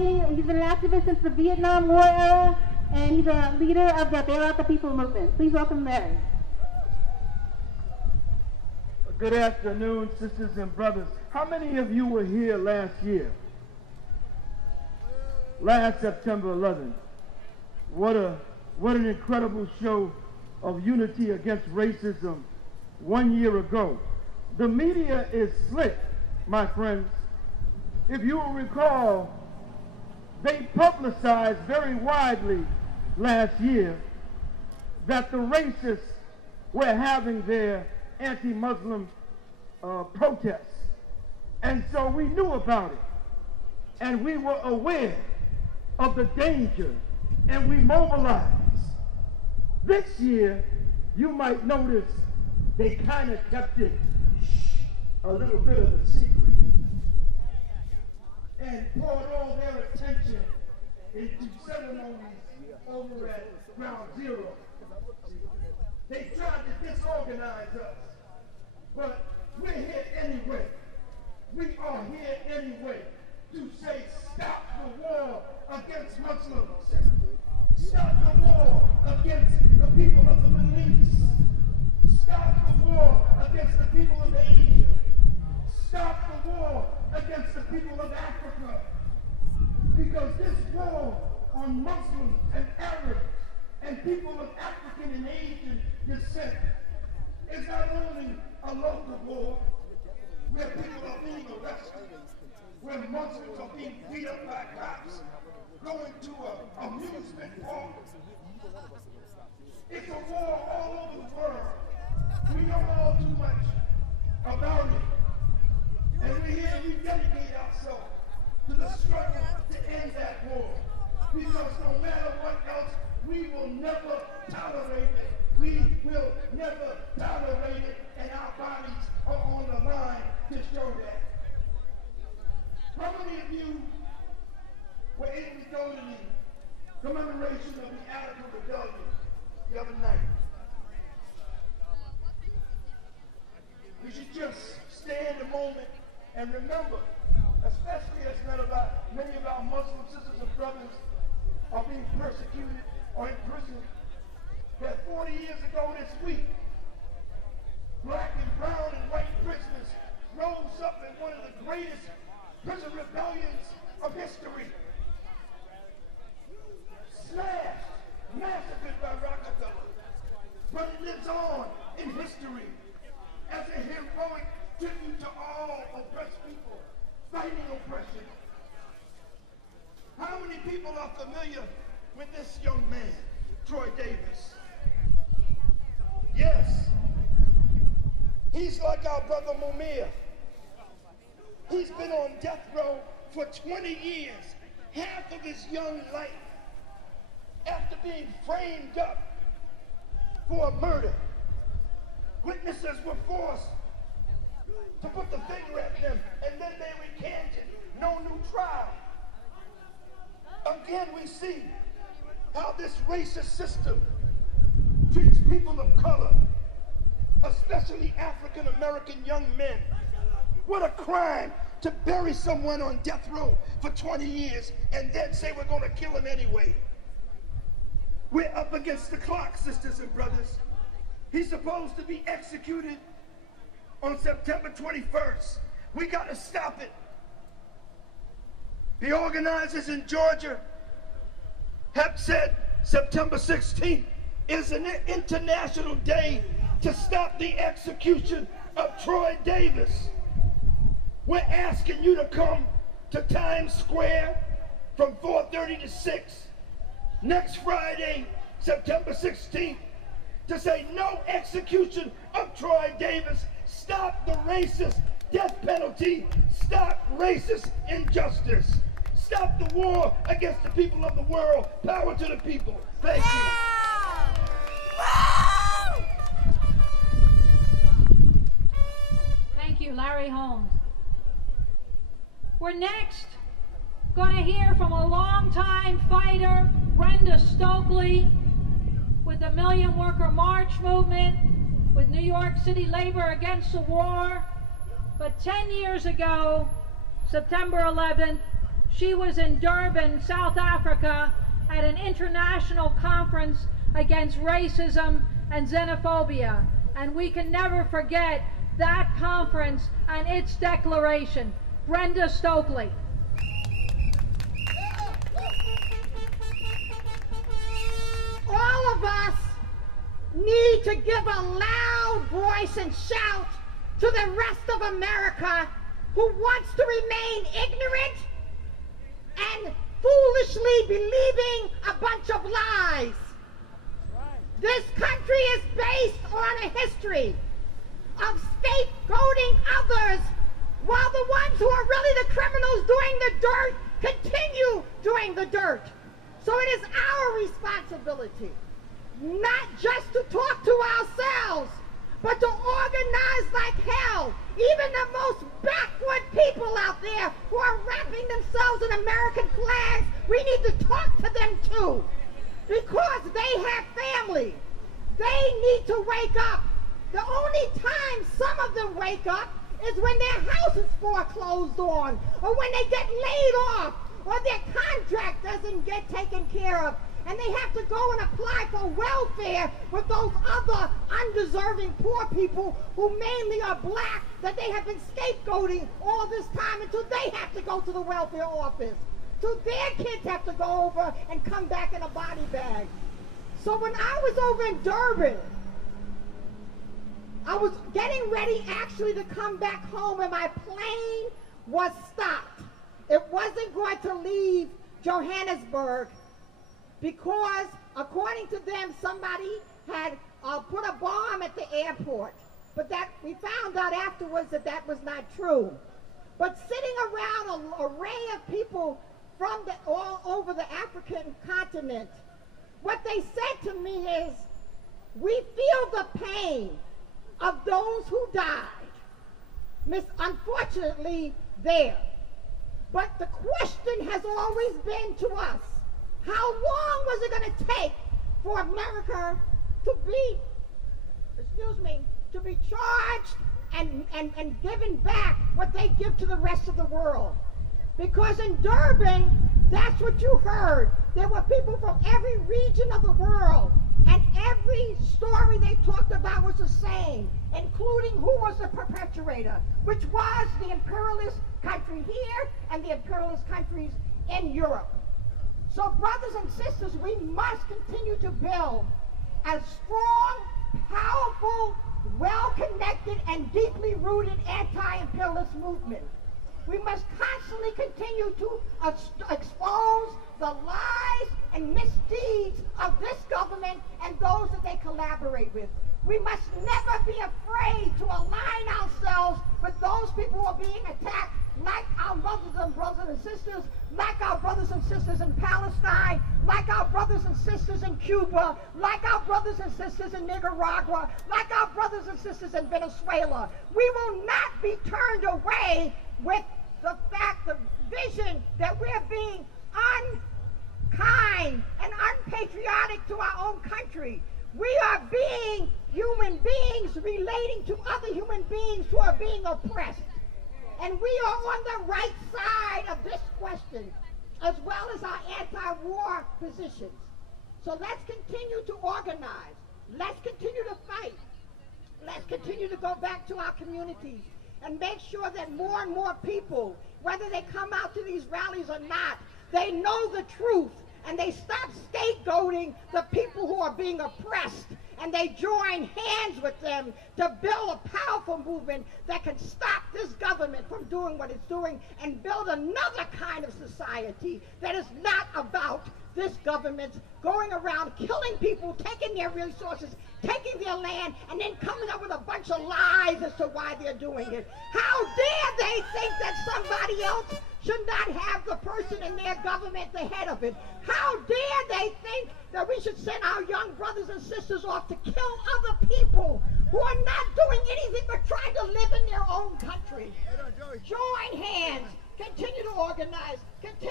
he's been an activist since the Vietnam War era, and he's a leader of the Bail Out the People movement. Please welcome Larry. Good afternoon, sisters and brothers. How many of you were here last year? Last September 11th. What an incredible show of unity against racism 1 year ago. The media is slick, my friends. If you will recall, they publicized very widely last year that the racists were having their anti-Muslim protests. And so we knew about it. And we were aware of the danger, and we mobilized. This year, you might notice they kind of kept it a little bit of a secret and poured all their attention into ceremonies over at Ground Zero. They tried to disorganize us, but we're here anyway. We are here anyway to say stop the war against Muslims. Stop the war against the people of the Middle East. Stop the war against the people of Asia. Stop the war against the people of Africa. Because this war on Muslims and Arabs and people of African and Asian descent is not only a local war where people are being arrested, where Muslims are being beat up by cops, going to an amusement park. It's a war all over the world. We know all too much about it. And we're here to dedicate ourselves to the struggle to end that war. Because no matter what else, we will never tolerate it. We will never tolerate it, and our bodies are on the line to show that. How many of you were able to go to the commemoration of the Attica Rebellion the other night? We should just stay in the moment and remember, especially as many of our Muslim sisters and brothers are being persecuted or imprisoned, that 40 years ago this week, black and brown and white prisoners rose up in one of the greatest prison rebellions of history. Smashed, massacred by Rockefeller. But it lives on in history as a heroic tribute to all oppressed people fighting oppression. How many people are familiar with this young man, Troy Davis? Yes. He's like our brother Mumia. He's been on death row for 20 years, half of his young life, after being framed up for a murder. Witnesses were forced to put the finger at them, and then they recanted. No new trial. Again, we see how this racist system treats people of color, especially African American young men. What a crime to bury someone on death row for 20 years and then say we're going to kill him anyway. We're up against the clock, sisters and brothers. He's supposed to be executed on September 21st. We got to stop it. The organizers in Georgia have said September 16th is an international day to stop the execution of Troy Davis. We're asking you to come to Times Square from 4:30 to 6 next Friday, September 16th, to say no execution of Troy Davis. Stop the racist death penalty. Stop racist injustice. Stop the war against the people of the world. Power to the people. Thank you. Thank you, Larry Holmes. We're next going to hear from a longtime fighter, Brenda Stokely, with the Million Worker March movement, with New York City Labor Against the War. But 10 years ago, September 11th, She was in Durban, South Africa, at an international conference against racism and xenophobia. And we can never forget that conference and its declaration. Brenda Stokely. All of us need to give a loud voice and shout to the rest of America who wants to remain ignorant and foolishly believing a bunch of lies. This country is based on a history of scapegoating others while the ones who are really the criminals doing the dirt continue doing the dirt. So it is our responsibility not just to talk to ourselves, but to organize like hell. Even the most backward people out there who are wrapping themselves in American flags, we need to talk to them too, because they have family. They need to wake up. The only time some of them wake up is when their house is foreclosed on, or when they get laid off, or their contract doesn't get taken care of, and they have to go and apply for welfare with those other undeserving poor people who mainly are black that they have been scapegoating all this time until they have to go to the welfare office. So their kids have to go over and come back in a body bag. So when I was over in Durban, I was getting ready actually to come back home, and my plane was stopped. It wasn't going to leave Johannesburg because, according to them, somebody had put a bomb at the airport. But that we found out afterwards that that was not true. But sitting around an array of people from all over the African continent, what they said to me is, we feel the pain of those who died, unfortunately, there. But the question has always been to us, how long was it going to take for America to be, to be charged and given back what they give to the rest of the world? Because in Durban, that's what you heard. There were people from every region of the world, and every story they talked about was the same, including who was the perpetrator, which was the imperialist country here and the imperialist countries in Europe. So brothers and sisters, we must continue to build a strong, powerful, well-connected, and deeply rooted anti-imperialist movement. We must constantly continue to expose the lies and misdeeds of this government and those that they collaborate with. We must never be afraid to align ourselves with those people who are being attacked, like our mothers and brothers and sisters, like our brothers and sisters in Palestine, like our brothers and sisters in Cuba, like our brothers and sisters in Nicaragua, like our brothers and sisters in Venezuela. We will not be turned away with the fact, the vision that we're being unkind and unpatriotic to our own country. We are being human beings relating to other human beings who are being oppressed. And we are on the right side of this question, as well as our anti-war positions. So let's continue to organize. Let's continue to fight. Let's continue to go back to our communities and make sure that more and more people, whether they come out to these rallies or not, they know the truth and they stop scapegoating the people who are being oppressed, and they join hands with them to build a powerful movement that can stop this government from doing what it's doing and build another kind of society that is not about this government going around killing people, taking their resources, taking their land, and then coming up with a bunch of lies as to why they're doing it. How dare they think that somebody else should not have the person in their government the head of it? How dare they think that we should send our young brothers and sisters off to kill other people who are not doing anything but trying to live in their own country? Join hands, continue to organize, continue